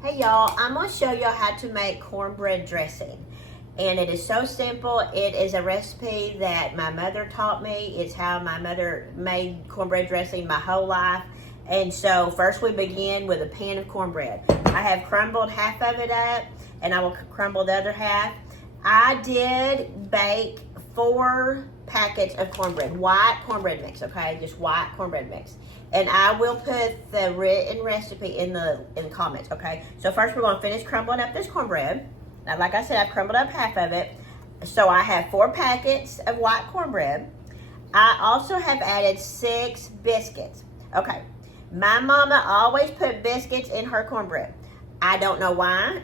Hey y'all, I'm going to show you how to make cornbread dressing. And it is so simple. It is a recipe that my mother taught me. It's how my mother made cornbread dressing my whole life. And so first we begin with a pan of cornbread. I have crumbled half of it up and I will crumble the other half. I did bake 4 packets of cornbread, white cornbread mix, okay? Just white cornbread mix. And I will put the written recipe in the comments, okay? So first we're gonna finish crumbling up this cornbread. Now, like I said, I've crumbled up half of it. So I have 4 packets of white cornbread. I also have added 6 biscuits. Okay, my mama always put biscuits in her cornbread. I don't know why.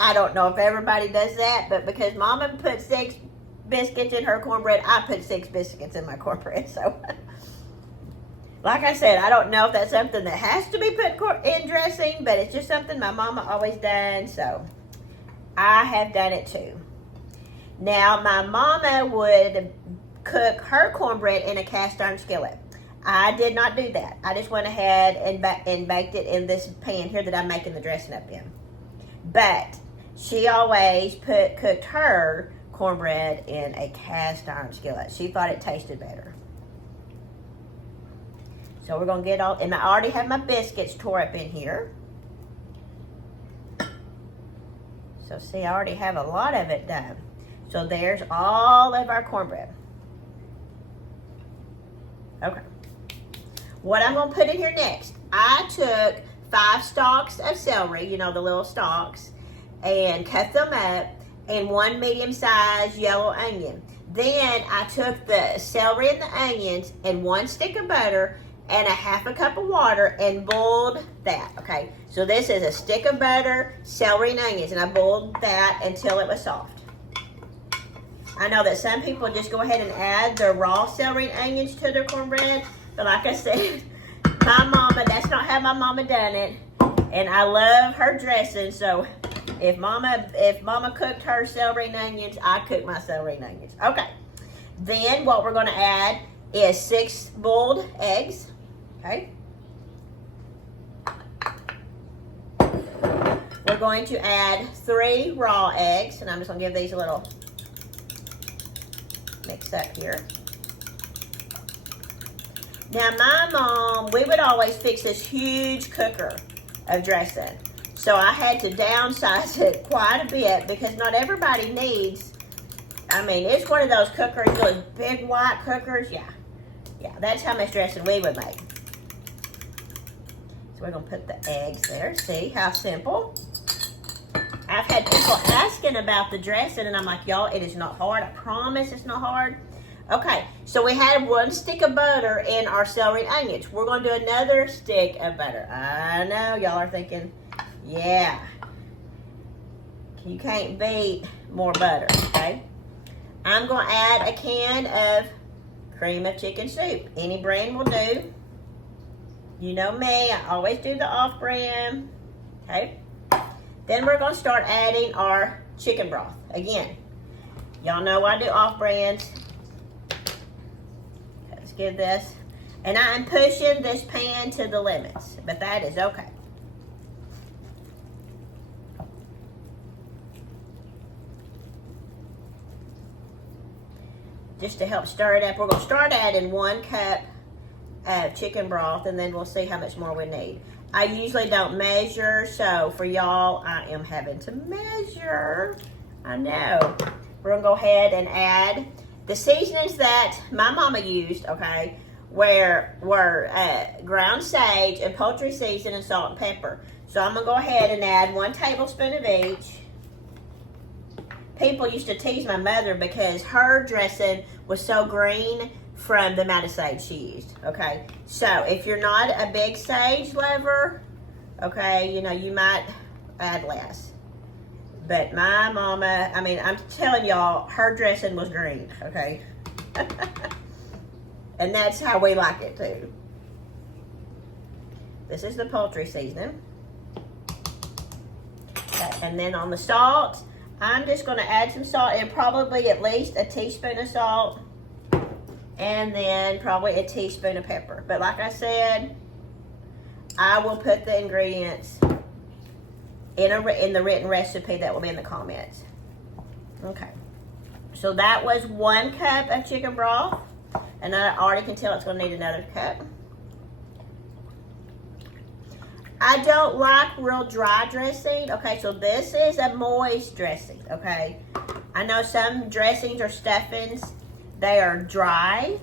I don't know if everybody does that, but because mama put 6 biscuits in her cornbread, I put 6 biscuits in my cornbread, so... Like I said, I don't know if that's something that has to be put in dressing, but it's just something my mama always done, so I have done it too. Now, my mama would cook her cornbread in a cast iron skillet. I did not do that. I just went ahead and baked it in this pan here that I'm making the dressing up in. But she always cooked her cornbread in a cast iron skillet. She thought it tasted better. So we're going to get all, and I already have my biscuits tore up in here. So see, I already have a lot of it done. So there's all of our cornbread. Okay. What I'm going to put in here next, I took 5 stalks of celery, you know, the little stalks, and cut them up, and 1 medium-sized yellow onion. Then I took the celery and the onions and 1 stick of butter and a half a cup of water and boiled that, okay? So this is a stick of butter, celery, and onions, and I boiled that until it was soft. I know that some people just go ahead and add their raw celery and onions to their cornbread, but like I said, my mama, that's not how my mama done it, and I love her dressing, so if mama cooked her celery and onions, I cook my celery and onions. Okay, then what we're gonna add is 6 boiled eggs. Okay. We're going to add 3 raw eggs, and I'm just going to give these a little mix up here. Now, my mom, we would always fix this huge cooker of dressing. So I had to downsize it quite a bit because not everybody needs, I mean, it's one of those cookers, those big white cookers. Yeah, that's how much dressing we would make. So we're going to put the eggs there. See how simple? I've had people asking about the dressing, and I'm like, y'all, it is not hard. I promise it's not hard. Okay, so we had 1 stick of butter in our celery and onions. We're going to do another stick of butter. I know, y'all are thinking, yeah, you can't beat more butter, okay? I'm going to add a can of cream of chicken soup. Any brand will do. You know me, I always do the off-brand, okay? Then we're going to start adding our chicken broth. Again, y'all know I do off-brands. Let's give this. And I'm pushing this pan to the limits, but that is okay. Just to help stir it up, we're going to start adding 1 cup of chicken broth, and then we'll see how much more we need. I usually don't measure, so for y'all, I am having to measure. I know. We're going to go ahead and add the seasonings that my mama used, okay, were ground sage and poultry seasoning, salt and pepper. So I'm going to go ahead and add 1 tablespoon of each. People used to tease my mother because her dressing was so green from the amount of sage she used, okay? So if you're not a big sage lover, okay, you know, you might add less. But my mama, I mean, I'm telling y'all, her dressing was green, okay? And that's how we like it too. This is the poultry seasoning. Okay, and then on the salt, I'm just going to add some salt, and probably at least a teaspoon of salt, and then probably a teaspoon of pepper. But like I said, I will put the ingredients in the written recipe that will be in the comments. Okay. So that was 1 cup of chicken broth. And I already can tell it's going to need another cup. I don't like real dry dressing. Okay, so this is a moist dressing. Okay. I know some dressings or stuffings, they are dry.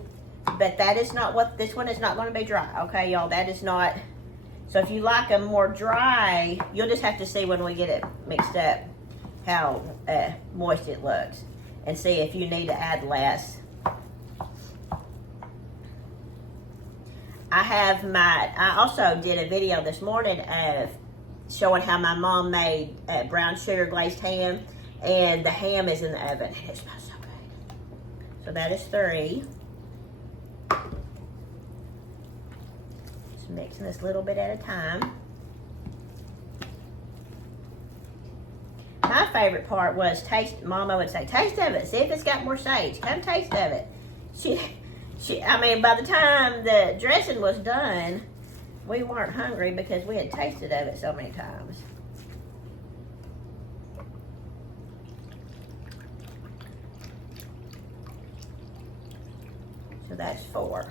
But that is not what, this one is not going to be dry. Okay, y'all, that is not. So if you like them more dry, you'll just have to see when we get it mixed up how moist it looks. And see if you need to add less. I also did a video this morning of showing how my mom made brown sugar glazed ham, and the ham is in the oven. It smells so good. So that is 3. Just mixing this a little bit at a time. My favorite part was taste. Mama would say, taste of it. See if it's got more sage. Come taste of it. I mean, by the time the dressing was done, we weren't hungry because we had tasted of it so many times. So that's 4.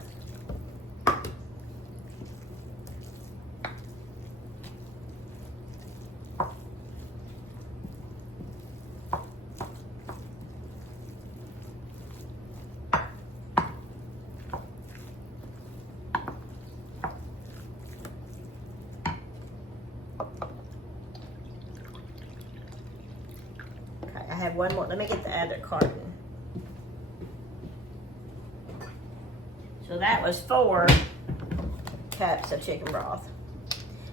I have one more. Let me get the other carton. So that was 4 cups of chicken broth.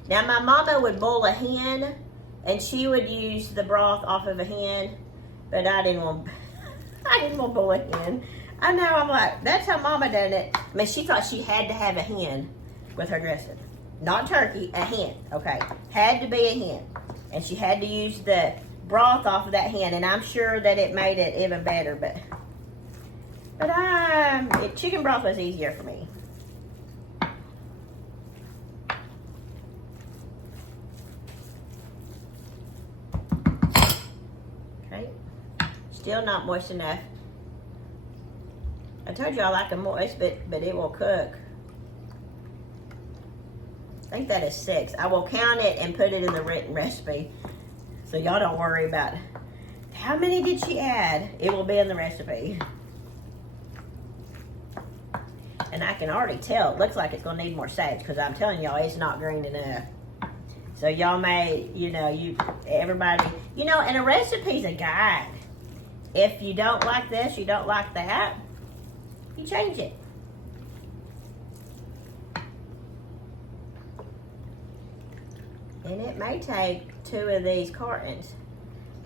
Now my mama would boil a hen, and she would use the broth off of a hen, but I didn't want to boil a hen. I know, I'm like, that's how mama done it. I mean, she thought she had to have a hen with her dressing. Not turkey, a hen, okay. Had to be a hen. And she had to use the broth off of that hen, and I'm sure that it made it even better, but chicken broth was easier for me. Okay, still not moist enough. I told you I like them moist, but it will cook. I think that is 6. I will count it and put it in the written recipe. So y'all don't worry about how many did she add. It will be in the recipe. And I can already tell, it looks like it's going to need more sage, because I'm telling y'all it's not green enough. So y'all may, everybody, and a recipe's a guide. If you don't like this, you don't like that, you change it. And it may take 2 of these cartons.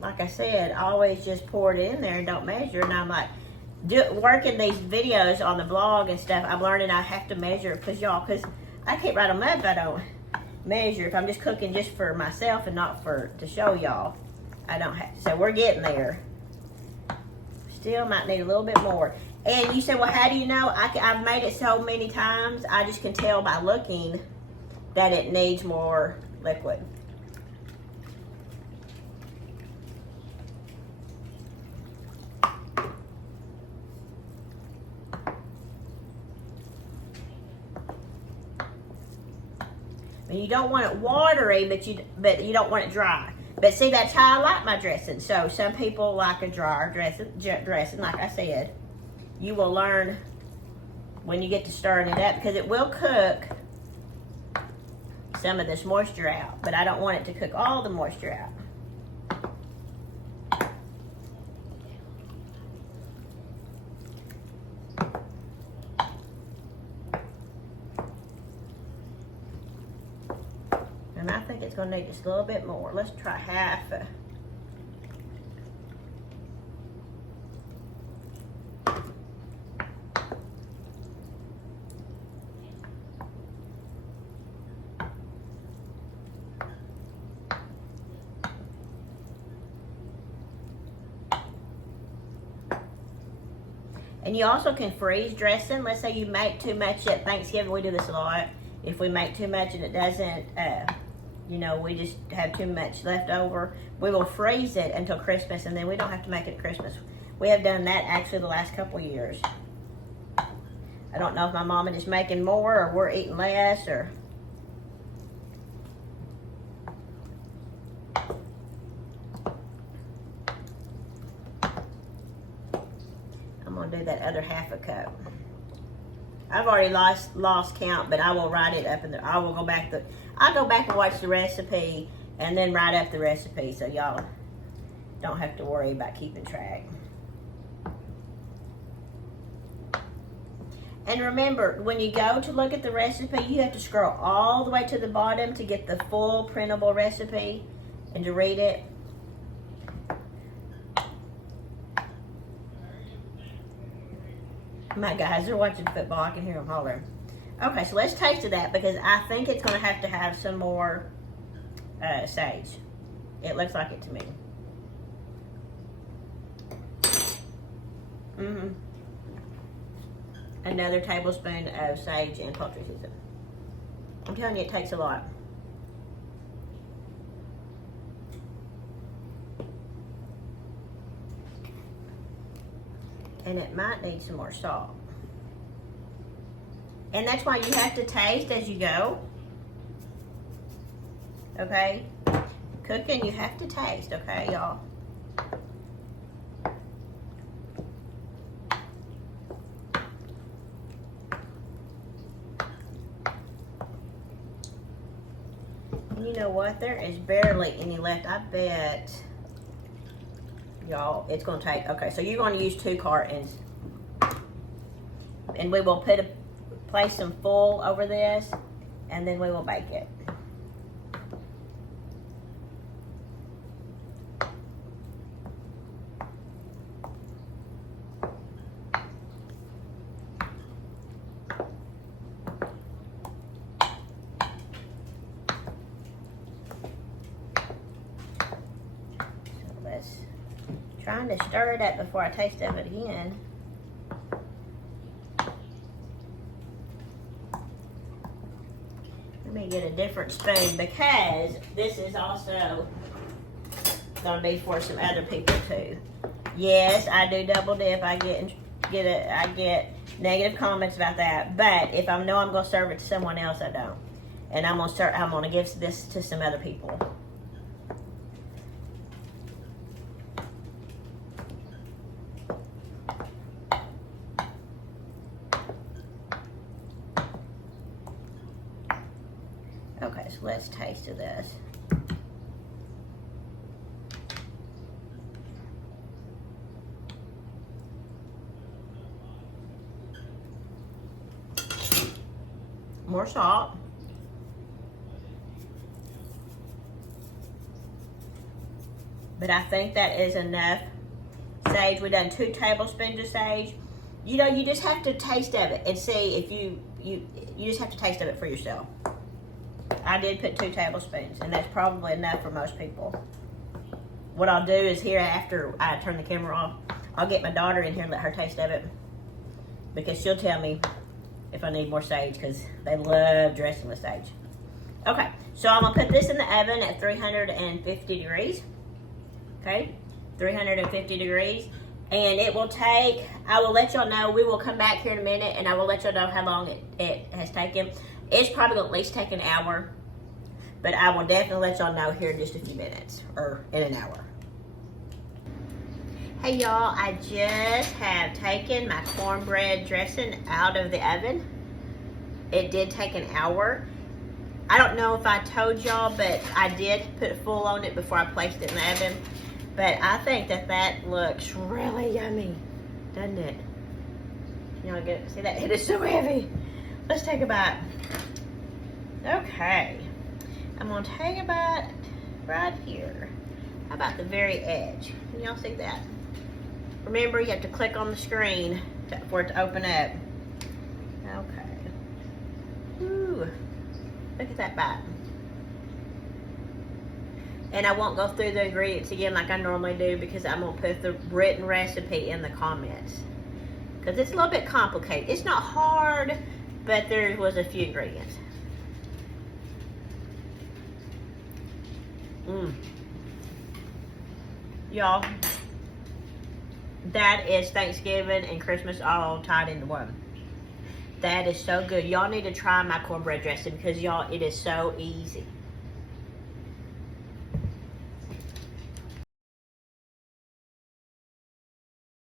Like I said, always just pour it in there and don't measure. And I'm like, working these videos on the blog and stuff, I'm learning I have to measure because I can't write them up if I don't measure. If I'm just cooking just for myself and not to show y'all, I don't have to. So we're getting there. Still might need a little bit more. And you say, well, how do you know? I've made it so many times, I just can tell by looking that it needs more liquid. And you don't want it watery, but you don't want it dry. But see, that's how I like my dressing. So some people like a drier dressing, like I said. You will learn when you get to stirring it up, because it will cook some of this moisture out, but I don't want it to cook all the moisture out. And I think it's going to need just a little bit more. Let's try half. And you also can freeze dressing. Let's say you make too much at Thanksgiving. We do this a lot. If we make too much and it doesn't you know, we just have too much left over, we will freeze it until Christmas, and then we don't have to make it at Christmas. We have done that actually the last couple of years. I don't know if my mom is making more or we're eating less, or I'm gonna do that other half a cup. I've already lost count, but I will write it up in the. I'll go back and watch the recipe and then write up the recipe, so y'all don't have to worry about keeping track. And remember, when you go to look at the recipe, you have to scroll all the way to the bottom to get the full printable recipe and to read it. My guys are watching football. I can hear them hollering. Okay, so let's taste of that, because I think it's going to have some more sage. It looks like it to me. Another tablespoon of sage and poultry season. I'm telling you, it takes a lot. And it might need some more salt. And that's why you have to taste as you go. Okay? Cooking, you have to taste, okay, y'all? And you know what? There is barely any left. I bet, y'all, it's going to take, okay, so you're going to use 2 cartons. And we will place some full over this, and then we will bake it. Trying to stir it up before I taste of it again. Let me get a different spoon, because this is also going to be for some other people too. Yes, I do double dip. I get negative comments about that, but if I know I'm going to serve it to someone else, I don't. And I'm going to give this to some other people. Okay, so let's taste of this. More salt. But I think that is enough sage. We've done 2 tablespoons of sage. You know, you just have to taste of it and see if you just have to taste of it for yourself. I did put 2 tablespoons, and that's probably enough for most people. What I'll do is here, after I turn the camera off, I'll get my daughter in here and let her taste of it, because she'll tell me if I need more sage, because they love dressing with sage. Okay, so I'm going to put this in the oven at 350 degrees. Okay, 350 degrees. And it will take, I will let y'all know, we will come back here in a minute, and I will let y'all know how long it has taken. It's probably going to at least take an hour, but I will definitely let y'all know here in just a few minutes, or in an hour. Hey y'all, I just have taken my cornbread dressing out of the oven. It did take an hour. I don't know if I told y'all, but I did put full on it before I placed it in the oven. But I think that looks really yummy, doesn't it? Y'all get see that? It is so heavy. Let's take a bite. Okay, I'm gonna take a bite right here. How about the very edge? Can y'all see that? Remember, you have to click on the screen for it to open up. Okay. Ooh, look at that bite. And I won't go through the ingredients again like I normally do, because I'm gonna put the written recipe in the comments. Because it's a little bit complicated. It's not hard, but there was a few ingredients. Y'all, that is Thanksgiving and Christmas all tied into one. That is so good. Y'all need to try my cornbread dressing because y'all, it is so easy.